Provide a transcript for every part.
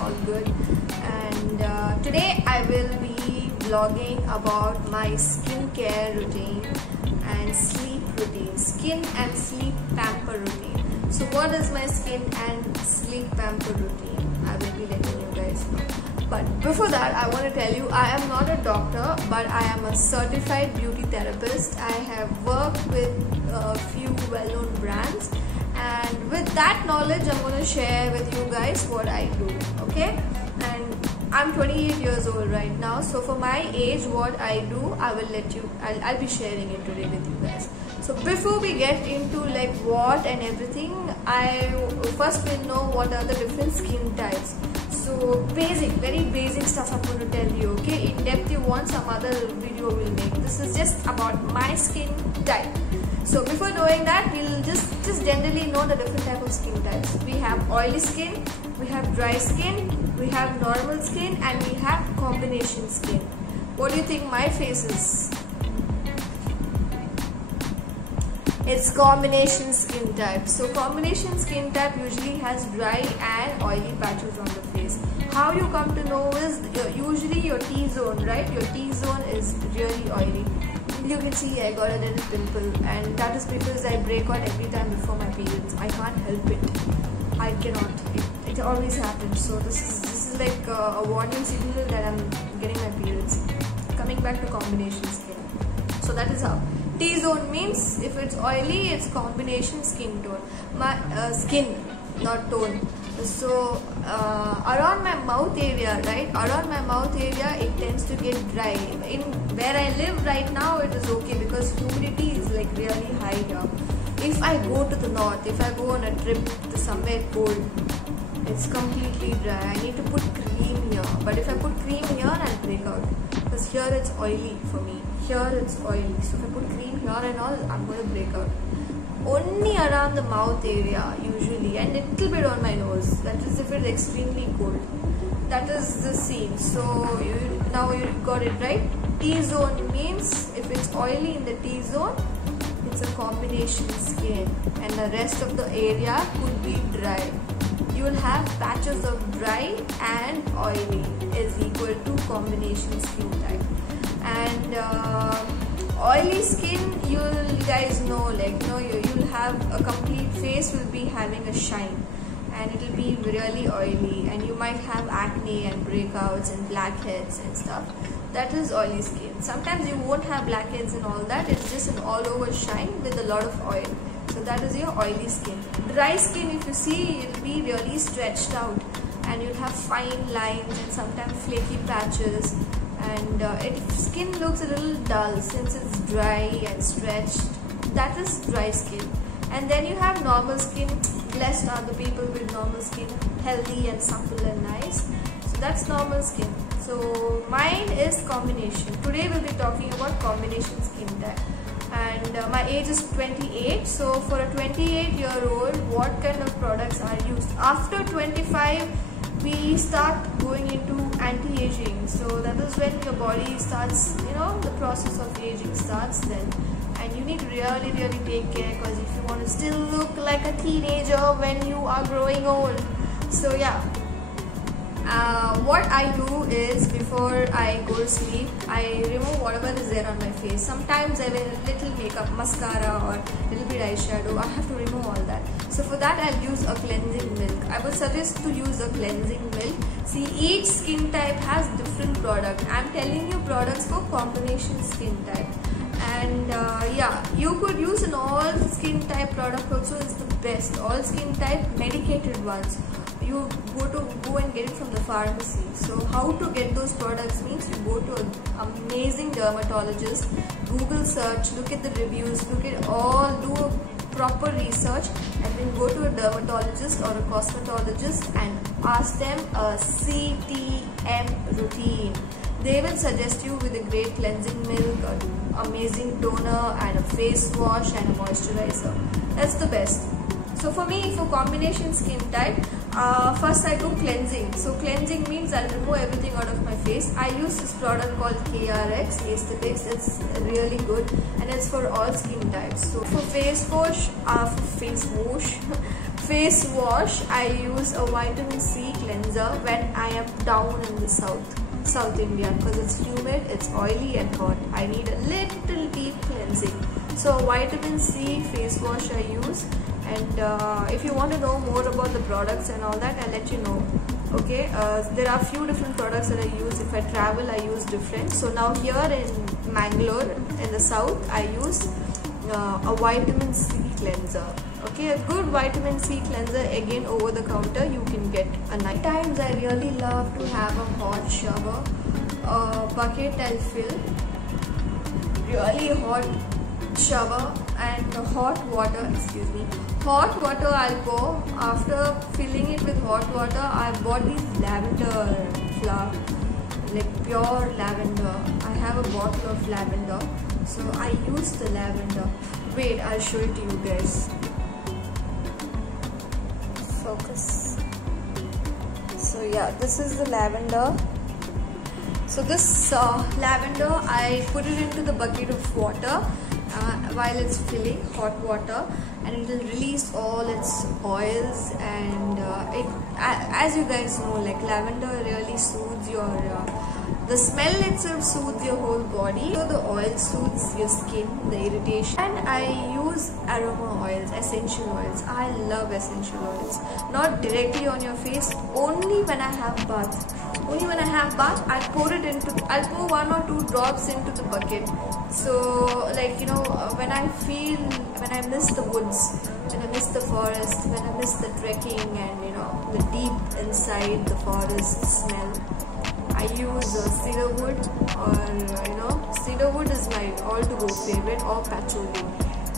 all good. And today I will be vlogging about my skincare routine and sleep routine, skin and sleep pamper routine. So what is my skin and sleep pamper routine? I will be letting you guys know. But before that, I want to tell you, I am not a doctor, but I am a certified beauty therapist. I have worked with a few well-known brands, and with that knowledge, I'm going to share with you guys what I do, okay? And I'm 28 years old right now, so for my age, what I do, I'll be sharing it today with you guys. So before we get into like what and everything, I first will know what are the different skin types. So very basic stuff I'm going to tell you, okay? In depth you want, some other video will make. This is just about my skin type. So before doing that, we'll just generally know the different type of skin types. We have oily skin, we have dry skin, we have normal skin, and we have combination skin. What do you think my face is? It's combination skin type. So combination skin type usually has dry and oily patches on the face. How you come to know is usually your T-zone, right? Your T-zone is really oily. You can see I got a little pimple, and that is because I break out every time before my periods. I can't help it. I cannot. It always happens. So this is like a warning signal that I'm getting my periods. Coming back to combination skin. So that is how. T-zone means if it's oily, it's combination skin tone. My skin, not tone. So around my mouth area, right? Around my mouth area, it tends to get dry. In where I live right now, it is okay because humidity is like really high here. If I go to the north, if I go on a trip to somewhere cold, it's completely dry. I need to put cream here. But if I put cream here, I'll break out. Because here it's oily for me. Here it's oily. So if I put cream here and all, I'm going to break out. Only around the mouth area usually, and a little bit on my nose. That is if it's extremely cold. That is the scene. So now you got it right. T-zone means if it's oily in the T-zone, it's a combination skin, and the rest of the area could be dry. You will have patches of dry and oily is equal to combination skin type. And oily skin, you guys know, like you'll have a complete face will be having a shine, and it will be really oily, and you might have acne and breakouts and blackheads and stuff. That is oily skin. Sometimes you won't have blackheads and all that. It's just an all over shine with a lot of oil. So that is your oily skin. Dry skin, if you see, it will be really stretched out, and you'll have fine lines and sometimes flaky patches, and skin looks a little dull since it's dry and stretched. That is dry skin. And then you have normal skin. Blessed are the people with normal skin, healthy and supple and nice. So that's normal skin. So mine is combination. Today we'll be talking about combination skin type. And my age is 28. So for a 28-year-old, what kind of products are used? After 25, we start going into anti-aging. So that is when your body starts, the process of aging starts then. And you need to really take care, because if you want to still look like a teenager when you are growing old. So yeah. What I do is before I go to sleep, I remove whatever is there on my face. Sometimes I wear a little makeup, mascara or a little bit eyeshadow. I have to remove all that. So for that I'll use a cleansing milk. I would suggest to use a cleansing milk. See, each skin type has different product. I'm telling you products for combination skin type. And yeah, you could use an all skin type product also. Is the best. All skin type medicated ones. You go and get it from the pharmacy. So how to get those products means you go to an amazing dermatologist, Google search, look at the reviews, look at all, do a proper research, and then go to a dermatologist or a cosmetologist and ask them a CTM routine. They will suggest you with a great cleansing milk, an amazing toner, and a face wash and a moisturizer. That's the best. So for me, for combination skin type, first I do cleansing. So cleansing means I'll remove everything out of my face. I use this product called KRX Aesthetics. It's really good, and it's for all skin types. So for face wash, face wash, I use a vitamin C cleanser when I am down in the South India, because it's humid, it's oily and hot. I need a little deep cleansing. So vitamin C face wash I use. And if you want to know more about the products and all that, I'll let you know. Okay, there are few different products that I use. If I travel, I use different. So now here in Mangalore, in the south, I use a vitamin C cleanser. Okay, a good vitamin C cleanser, again over the counter you can get a night. Times I really love to have a hot shower. Bucket I'll fill, really hot shower, and hot water, hot water I'll pour. After filling it with hot water, I bought these lavender flower, like pure lavender. I have a bottle of lavender, so I use the lavender. Wait, I'll show it to you guys. Focus. So yeah, this is the lavender. So this lavender, I put it into the bucket of water while it's filling, hot water, and it will release all its oils. And as you guys know, like lavender really soothes your the smell itself soothes your whole body. So the oil soothes your skin, the irritation. And I use aroma oils, essential oils. I love essential oils. Not directly on your face, only when I have bath. Only when I have bath, I'll pour 1 or 2 drops into the bucket. So like, you know, when I miss the woods, when I miss the forest, when I miss the trekking and, you know, the deep inside the forest smell, I use cedarwood, or cedarwood is my all-to-go favorite, or patchouli.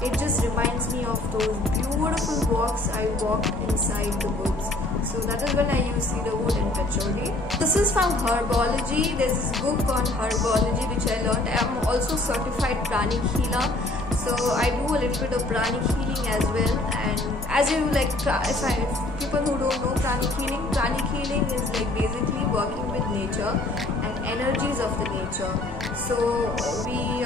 It just reminds me of those beautiful walks I walked inside the woods. So that is when I use cedarwood and patchouli. This is from Herbology. There's this book on herbology which I learned. I am also certified pranic healer. So I do a little bit of pranic healing as well. And as you like, if people who don't know pranic healing is like basically working with nature and energies of the nature. So we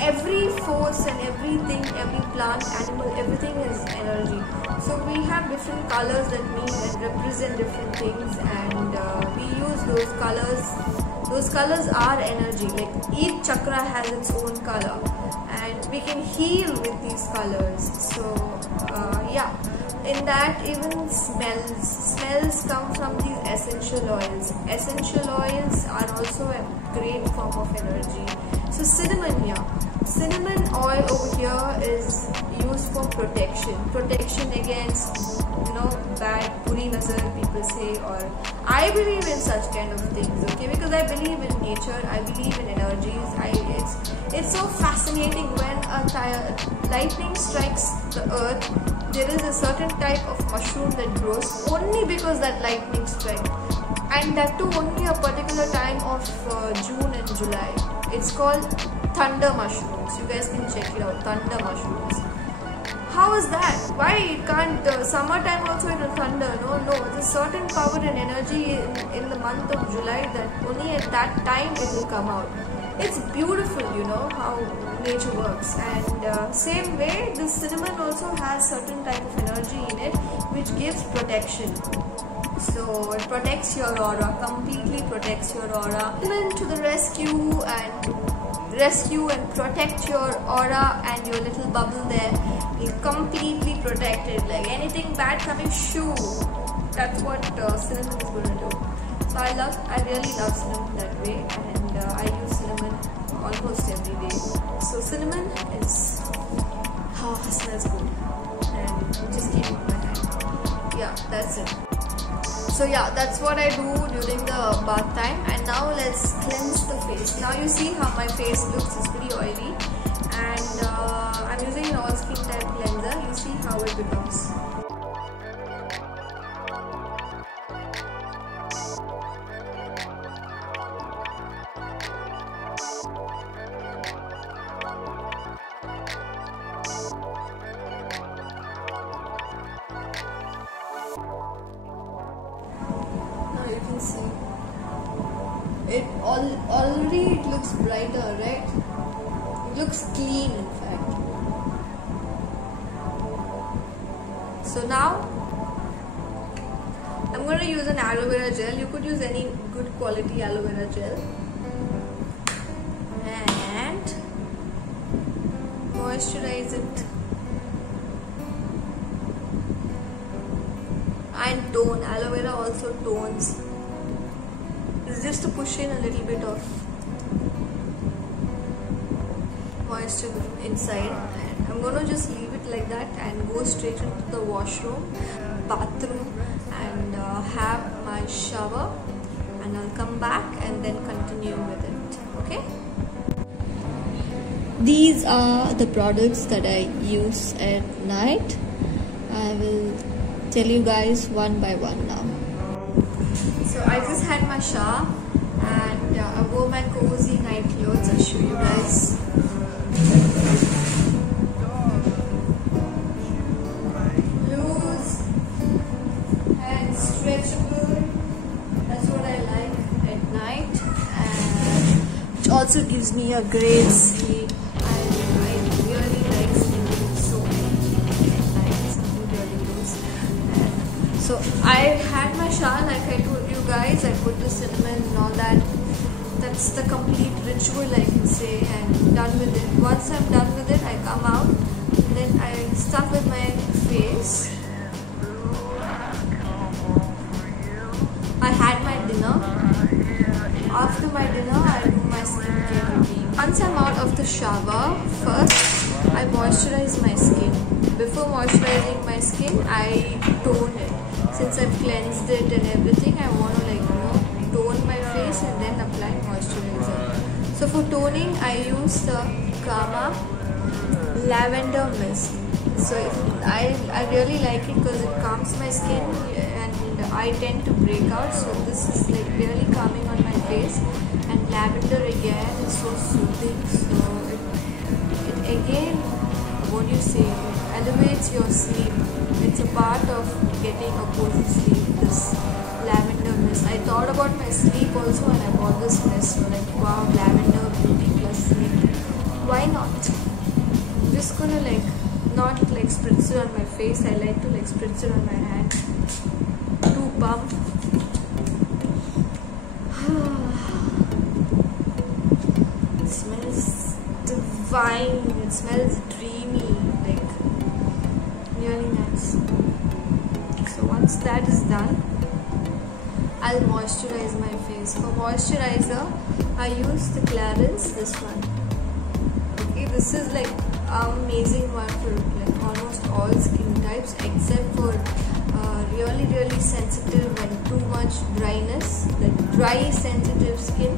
every force and everything, every plant, animal, everything is energy. So we have different colors that mean and represent different things, and we use those colors. Those colors are energy. Like each chakra has its own color, and we can heal with these colors. So yeah, in that even smells come from these essential oils. Essential oils are also a great form of energy. So cinnamon oil over here is used for protection against, you know, bad puri nazar, people say, or I believe in such kind of things. Okay, because I believe in nature, I believe in energies. It's so fascinating when lightning strikes the earth. There is a certain type of mushroom that grows only because that lightning strike, and that too only a particular time of June and July. It's called thunder mushrooms. You guys can check it out, thunder mushrooms. How is that? Why it can't summertime also in a thunder? No, there's a certain power and energy in the month of July that only at that time it will come out. It's beautiful, you know, how nature works. And same way, the cinnamon also has certain type of energy in it which gives protection. So it protects your aura, completely protects your aura. Cinnamon to the rescue and protect your aura and your little bubble there. Is completely protected. Like anything bad coming, shoo. That's what cinnamon is going to do. So I really love cinnamon that way, and I use cinnamon almost every day. So cinnamon is smells good, and just keep it in my hand. Yeah, that's it. So yeah, that's what I do during the bath time. And now let's cleanse the face. Now you see how my face looks. It's pretty oily, and I'm using an all skin type cleanser. You see how it becomes. You can see already it looks brighter, right? It looks clean, in fact. So now I'm going to use an aloe vera gel. You could use any good quality aloe vera gel. And moisturize it. And tone. Aloe vera also tones. It's just to push in a little bit of moisture inside. And I'm going to just leave it like that and go straight into the washroom, bathroom, and have my shower, and I'll come back and then continue with it. Okay? These are the products that I use at night. I will tell you guys one by one now. So I just had my shower and I wore my cozy night clothes. I'll show you guys. Loose and stretchable. That's what I like at night, and it also gives me a great sleep. I really like sleeping so at night. Something really loose. So I had my shower, like I told you guys. I put the cinnamon and all that. That's the complete ritual, I can say, and done with it. Once I'm done with it, I come out and then I start with my face. I had my dinner. After my dinner, I do my skincare routine. Once I'm out of the shower, first I moisturize my skin. Before moisturizing my skin, I tone it. Since I've cleansed it and everything, I want to tone my face and then apply moisturizer. So for toning, I use the Kama lavender mist. So I really like it because it calms my skin and I tend to break out. So this is like really calming on my face, and lavender again is so soothing. So it again, what do you say, it elevates your sleep. It's a part of getting a cozy sleep, this lavender mist. I thought about my sleep also and I bought this mist. So like, wow, lavender beauty plus sleep. Why not? I'm just gonna not spritz it on my face. I like to spritz it on my hand to pump. It smells divine. It smells dreamy, really nice. So once that is done, I'll moisturize my face. For moisturizer, I use the Clarins, this one. Okay, this is amazing one for almost all skin types except for really sensitive and too much dryness, dry sensitive skin.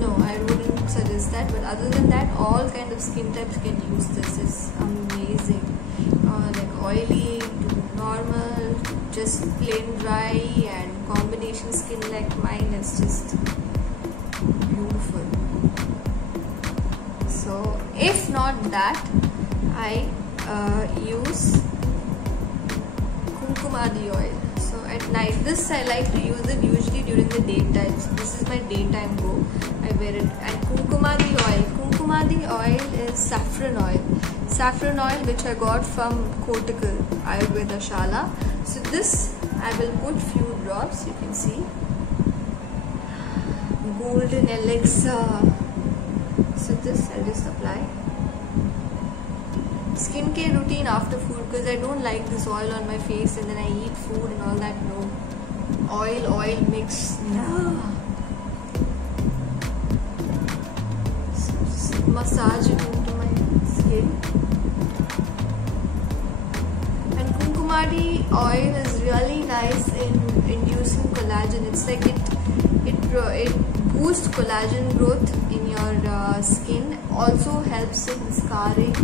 No, I wouldn't suggest that, but other than that, all kind of skin types can use this. It's amazing. Oily to normal, just plain dry, and combination skin like mine is just beautiful. So if not that, I use Kumkumadi oil. So at night, this I like to use it usually during the daytime. So this is my daytime go. I wear it. And Kumkumadi oil. Kumkumadi oil is saffron oil. Saffron oil which I got from Kotikal Ayurveda Shala. So this I will put few drops. You can see. Golden elixir. So this I'll just apply. Skincare routine after food, because I don't like this oil on my face and then I eat food and all that. No. Oil mix. No. So just massage it into my skin. And Kumkumadi oil is really nice in inducing collagen. It's like it boosts collagen growth in your skin. Also helps in scarring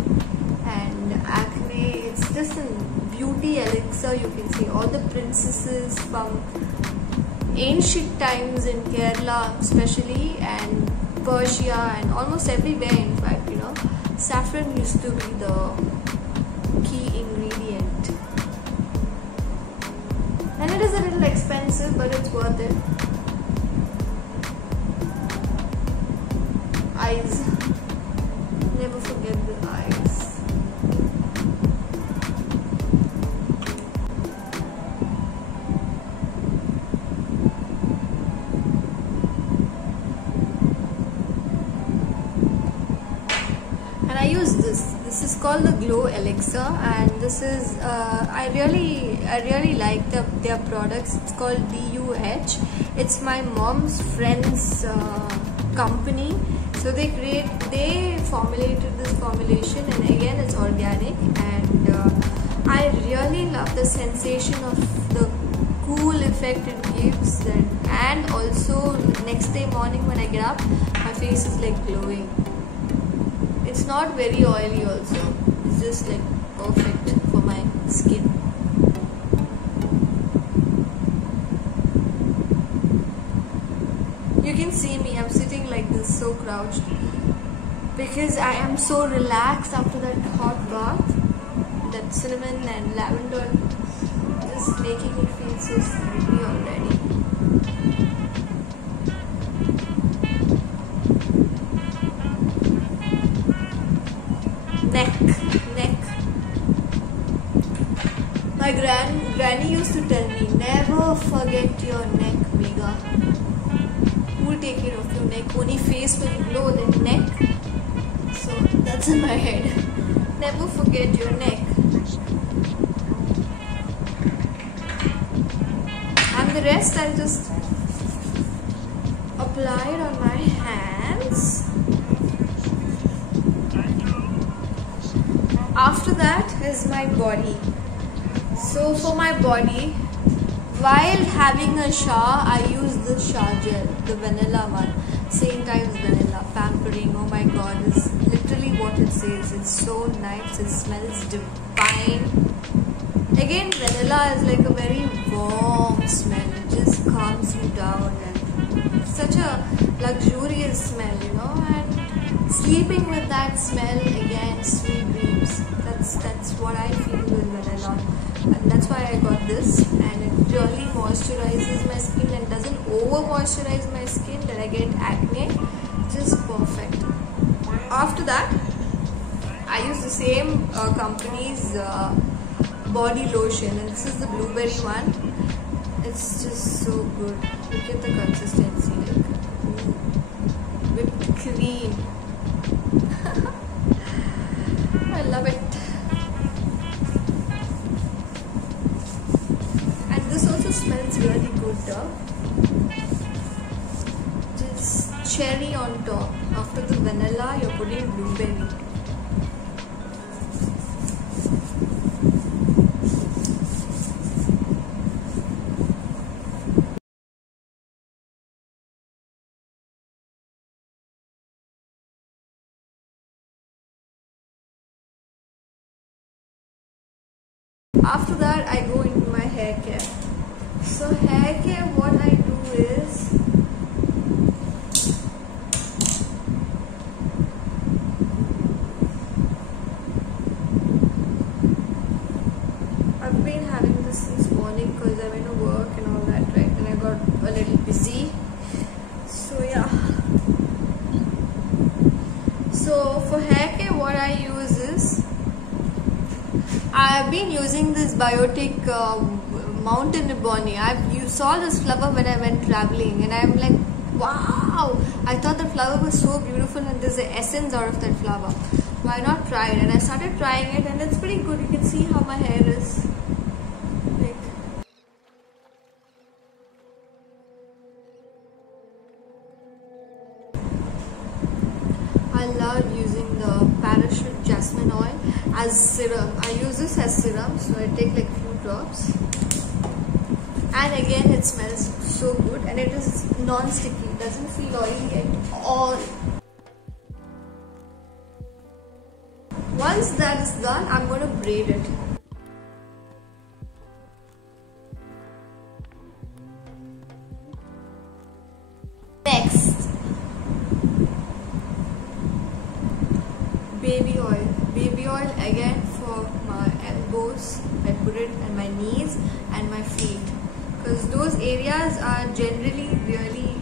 and acne. It's just a beauty elixir. You can see all the princesses from ancient times in Kerala especially, and Persia, and almost everywhere, in fact, saffron used to be the key ingredient. And it is a little expensive, but it's worth it. Eyes. Never forget the eyes. This is called the Glow Elixir, and this is I really like their products. It's called DUH. It's my mom's friend's company. So they formulated this formulation, and again it's organic, and I really love the sensation of the cool effect it gives, and also next day morning when I get up, my face is like glowing. It's not very oily also, it's just like perfect for my skin. You can see me, I'm sitting like this, so crouched, because I am so relaxed after that hot bath. That cinnamon and lavender just making it feel so sleepy already. Neck. My granny used to tell me, never forget your neck, Megha. Who will take care of your neck? Only face will glow, then neck. So that's in my head. Never forget your neck. And the rest I'll just apply it on my hands. After that is my body. So for my body, while having a shower, I use the shower gel, the vanilla one. St. Ives vanilla, pampering. Oh my god, is literally what it says. It's so nice, it smells divine. Again, vanilla is like a very warm smell. It just calms you down, and it's such a luxurious smell, you know. And sleeping with that smell, again, sweet dreams. That's what I feel with vanilla, and that's why I got this. And it really moisturizes my skin and doesn't over moisturize my skin that I get acne. Just perfect. After that, I use the same company's body lotion, and this is the blueberry one. It's just so good. Look at the consistency, like whipped cream. I love it. And this also smells really good though. Just cherry on top. After the vanilla, you're putting blueberry. After that, I go into my hair care. So hair care, what I do is, I've been having this since morning because I went to work and all that, right? And I got a little busy. So yeah. So for hair care, what I use is, I've been using this Biotic Mountain Ebony. You saw this flower when I went traveling, and I'm like, wow! I thought the flower was so beautiful, and there's the essence out of that flower. Why not try it? And I started trying it, and it's pretty good. You can see how my hair is. Like, I love using the Parachute Jasmine Oil as serum. I use this as serum, so I take like few drops. And again, it smells so good, and it is non-sticky. It doesn't feel oily at all. Once that is done, I'm going to braid it. Next, baby oil. Baby oil again for my elbows. I put it on my knees and my feet, because those areas are generally really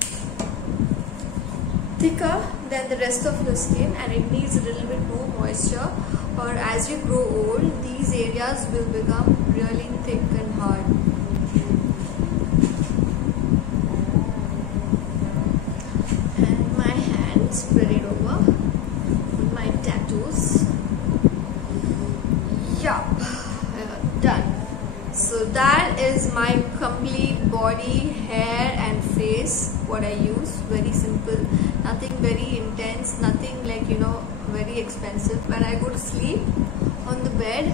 thicker than the rest of the skin, and it needs a little bit more moisture. Or as you grow old, these areas will become really thick and hard. And my hands, spread it over with my tattoos. that is my complete body, hair and face, what I use. Very simple, nothing very intense, nothing like, you know, very expensive. When I go to sleep on the bed,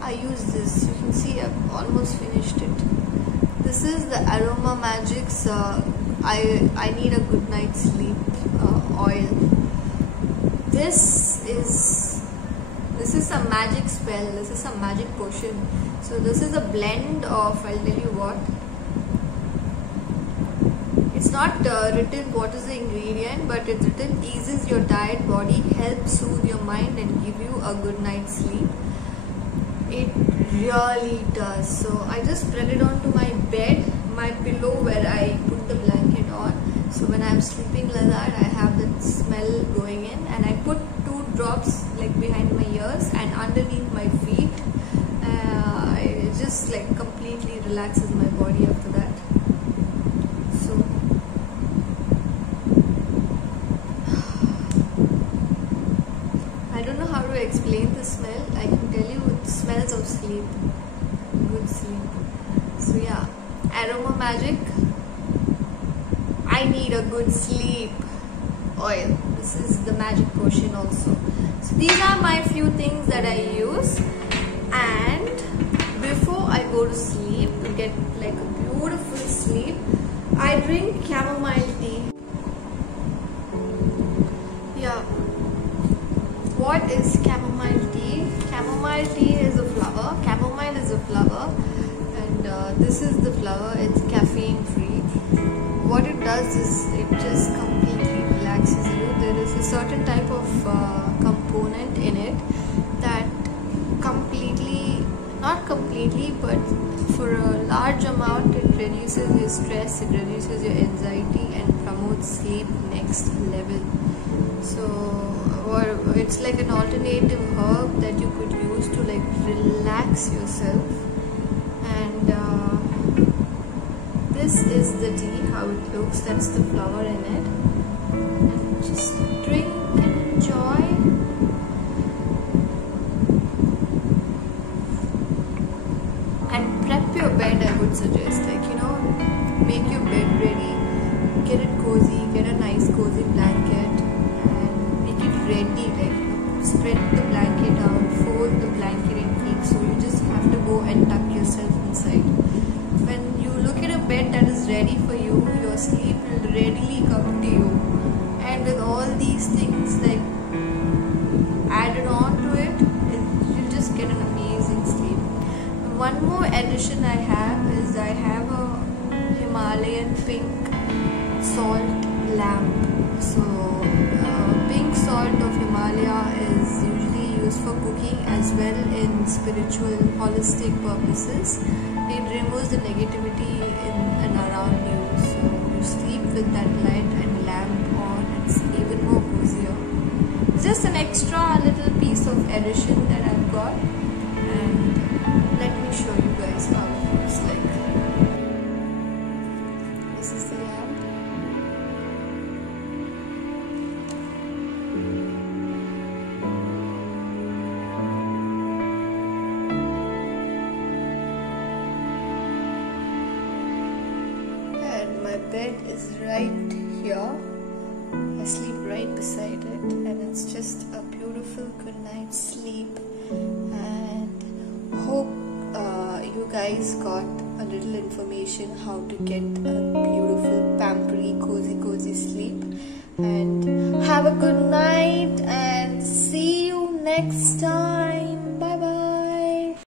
I use this. You can see I've almost finished it. This is the Aroma Magic's I Need a Good Night's Sleep oil. This is some magic spell. This is some magic potion. So this is a blend of, I'll tell you what. It's not written what is the ingredient, but it's written eases your tired body, helps soothe your mind and give you a good night's sleep. It really does. So I just spread it onto my bed, my pillow where I put the blanket on. So when I'm sleeping like that, I have that smell going in, and I put 2 drops like behind my ears and underneath my feet. It just like completely relaxes my body after that. So I don't know how to explain the smell. I can tell you it smells of sleep, good sleep. So yeah, Aroma Magic I Need a Good Sleep oil. This is the magic potion also. So these are my few things that I use, and before I go to sleep, to get like a beautiful sleep, I drink chamomile tea. Yeah. What is chamomile tea? Chamomile tea is a flower. Chamomile is a flower, and this is the flower. It's caffeine free. What it does is it just completely relaxes you. There is a certain type of component in it that not completely, but for a large amount, it reduces your stress, it reduces your anxiety and promotes sleep next level. So, or it's like an alternative herb that you could use to like relax yourself. And this is the tea, how it looks. That's the flower in it. And just drink and enjoy. And prep your bed, I would suggest. Like, you know, make your bed ready, get it cozy, get a nice cozy blanket and make it ready. Like, spread the blanket out, fold the blanket in peaks, so you just have to go and tuck yourself inside. When you look at a bed that is ready for you, your sleep will readily come to you. And with all these things like added on to it, you'll just get an amazing sleep. One more addition I have is I have a Himalayan pink salt lamp. So pink salt of Himalaya is usually used for cooking as well in spiritual holistic purposes. It removes the negativity in and around you. So you sleep with that light and lamp on. It's even more cozier. Just an extra little piece of addition that I've got. And let me show you guys how it looks like. This is the lamp. And my bed is right here. I sleep right beside it, and it's just a beautiful good night's sleep. And hope you guys got a little information how to get a beautiful pampery cozy sleep. And have a good